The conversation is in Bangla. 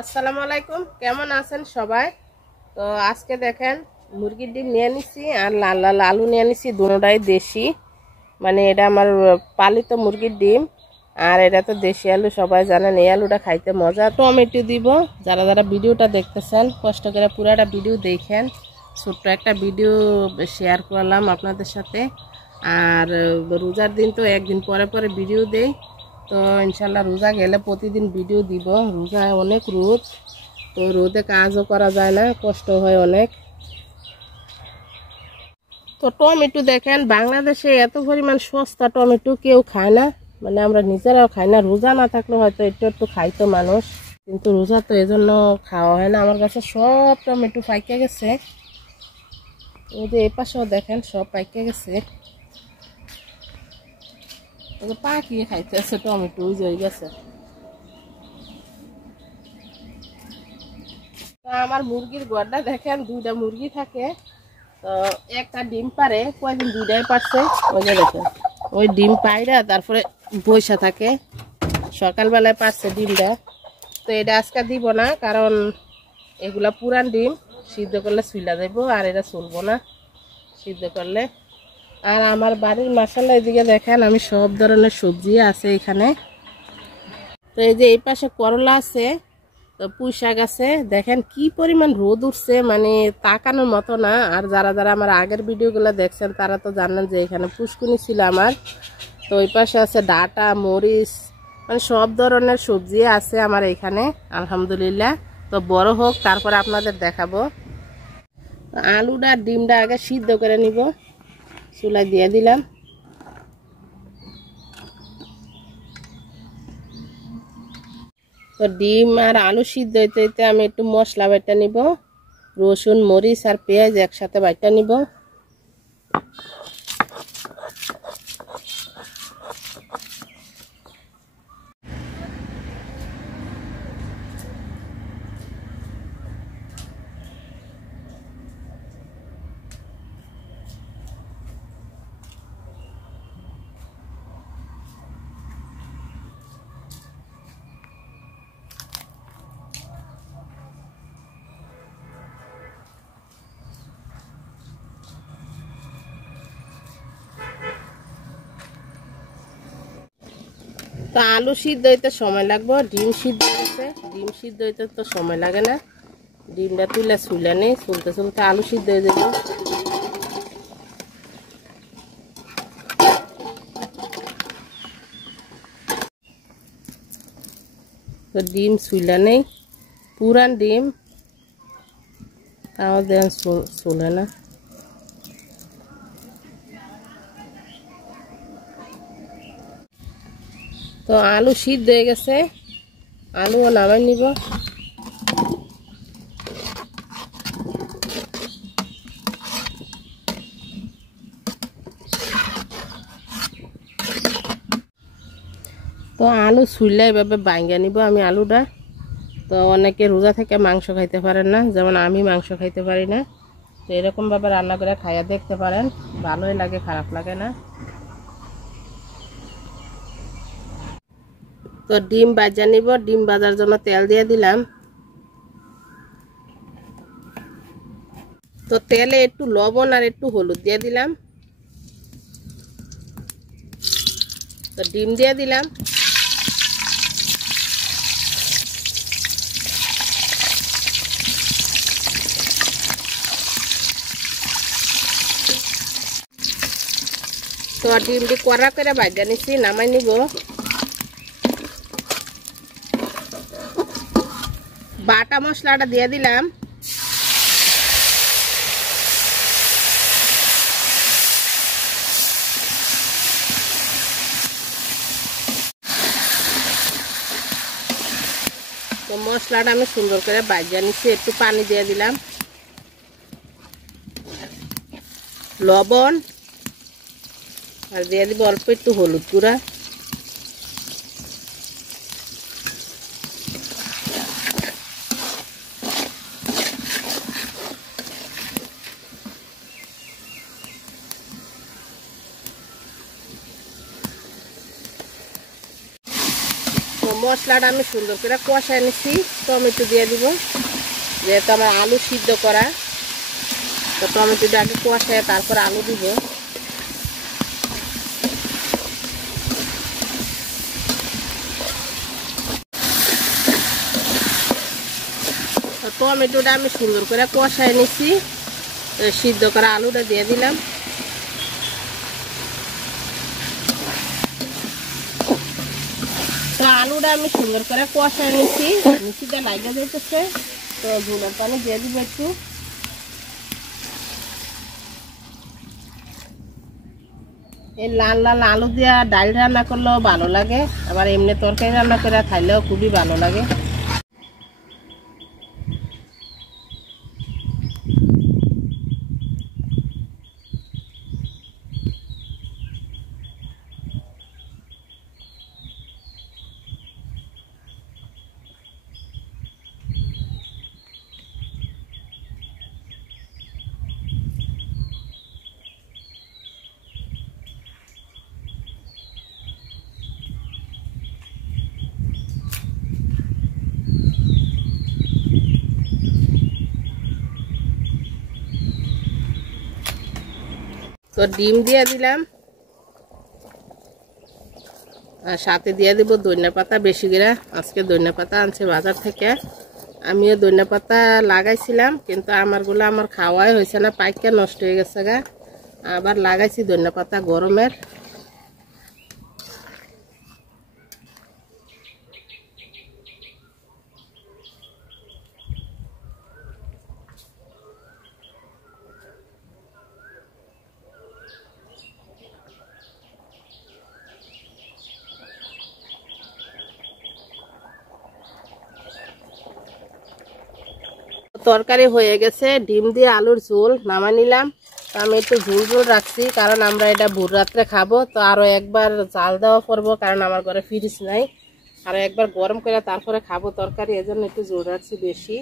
আসসালামু আলাইকুম, কেমন আছেন সবাই? তো আজকে দেখেন মুরগির ডিম নিয়ে নিছি আর লাল লাল আলু নিয়ে নিছি, দুটোটাই দেশি। মানে এটা আমার পালিত মুরগির ডিম আর এটা তো দেশি আলু, সবাই জানেন এই আলুটা খাইতে মজা। টমেটো দিব। যারা যারা ভিডিওটা দেখতেছেন কষ্ট করে পুরাটা ভিডিও দেখেন। ছোট্ট একটা ভিডিও শেয়ার করলাম আপনাদের সাথে। আর রোজার দিন তো একদিন পরে পরে ভিডিও দেই, তো ইনশাল্লাহ রোজা গেলে প্রতিদিন ভিডিও দিব। রোজায় অনেক রোদ, তো রোদে কাজও করা যায় না, কষ্ট হয় অনেক। তো টমেটো দেখেন বাংলাদেশে এত পরিমাণ সস্তা, টমেটো কেউ খায় না, মানে আমরা নিজেরাও খাই না। রোজা না থাকলে হয়তো একটু একটু খাইতো মানুষ, কিন্তু রোজা তো এজন্য খাওয়া হয় না। আমার কাছে সব টমেটো পাইকে গেছে, এই যে এই পাশেও দেখেন সব পাইকে গেছে। পাকিয়ে খাইতেছে টমেটো, ওই যে গেছে। আমার মুরগির ঘরটা দেখেন, দুইটা মুরগি থাকে, তো একটা ডিম পারে, কয়দিন দুইটাই পারছে। ওই যে দেখেন ওই ডিম পাইরা তারপরে বৈশা থাকে, সকালবেলায় পারছে ডিমটা। তো এটা আজকে দিব না, কারণ এগুলা পুরান ডিম, সিদ্ধ করলে চুলা দেব, আর এটা চলবো না সিদ্ধ করলে। আর আমার বাড়ির মাসালা এদিকে দেখেন, আমি সব ধরনের সবজি আছে এখানে। তো এই যে এই পাশে করলা আছে, তো পুঁই শাক আছে। দেখেন কি পরিমাণ রোদ উঠছে, মানে তাকানোর মতো না। আর যারা যারা আমার আগের ভিডিওগুলো দেখছেন তারা তো জানেন যে এখানে পুষ্কুনি ছিল আমার। তো ওই পাশে আছে ডাটা, মরিচ, মানে সব ধরনের সবজি আছে আমার এখানে আলহামদুলিল্লাহ। তো বড় হোক তারপরে আপনাদের দেখাবো। আলুটা ডিমটা আগে সিদ্ধ করে নিব, চুলায় দিয়ে দিলাম। তো ডিম আর আলু সিদ্ধ হইতে হইতে আমি একটু মশলা বাটা নিব, রসুন, মরিচ আর পেঁয়াজ একসাথে বাটা নিব। তো আলু সিদ্ধ হইতে সময় লাগবে, ডিম সিদ্ধ হয়েছে, ডিম সিদ্ধ হইতে তো সময় লাগে না। ডিমটা তুলে ছুলে নেই, চলতে চলতে আলু সিদ্ধ হয়ে যাবে। তো ডিম ছুলে নেই, পুরান ডিম, তাও দেন চলে না। তো আলু সিদ্ধ হয়ে গেছে, আলুও নামাই নিব। তো আলু ছুলে এভাবে বাইঙ্গা নিব আমি আলুটা। তো অনেকে রোজা থেকে মাংস খাইতে পারেন না, যেমন আমি মাংস খাইতে পারি না। তো এরকমভাবে রান্না করে খাইয়া দেখতে পারেন, ভালোই লাগে, খারাপ লাগে না। তো ডিম ভাজা নিব, ডিম ভাজার জন্য তেল দিয়ে দিলাম। তো তেলে একটু লবণ আর একটু হলুদ দিয়ে দিলাম। তো ডিম দিয়ে দিলাম। তো ডিমটি কড়া করে ভাজা নিচ্ছি, নামাই নিব। বাটা মশলাটা দিয়ে দিলাম। তো মশলাটা আমি সুন্দর করে ভাজা নিচ্ছি, একটু পানি দিয়ে দিলাম, লবণ, আর দিয়ে দিব অল্প একটু হলুদ গুঁড়া। তো মশলাটা আমি সুন্দর করে কষায় নিচ্ছি। টমেটো দিয়ে দিব, যেহেতু আমার আলু সিদ্ধ করা, তো টমেটোটা আগে কষায় তারপর আলু দিব। টমেটোটা আমি সুন্দর করে কষায় নিচ্ছি, সিদ্ধ করা আলুটা দিয়ে দিলাম। তো আলুটা আমি সুন্দর করে কষায় নিচ্ছি, নিচিটা লাগা যাইতেছে। তো ঝোলের পানি দিয়ে দিব একটু। এই লাল লাল আলু দিয়া ডাল রান্না করলেও ভালো লাগে, আবার এমনি তরকারি রান্না করে খাইলেও খুবই ভালো লাগে। তো ডিম দিয়ে দিলাম, আর সাথে দিয়ে দিব ধনিয়া পাতা বেশি করে। আজকে ধনিয়া পাতা আনছে বাজার থেকে, আমিও ধনিয়া পাতা লাগাইছিলাম, কিন্তু আমারগুলো আমার খাওয়াই হয়েছে না, পাইকা নষ্ট হয়ে গেছে গা। আবার লাগাইছি ধনিয়া পাতা গরমের। তরকারি হয়ে গেছে, ডিম দিয়ে আলুর ঝোল নামা নিলাম। আমি একটু ঝোল ঝোল রাখছি, কারণ আমরা এটা ভোর রাত্রে খাবো। তো আরো একবার চাল দেওয়া করবো, কারণ আমার ঘরে ফ্রিজ নাই। আরো একবার গরম করে তারপরে খাবো তরকারি, এজন্য একটু ঝোল রাখছি বেশি।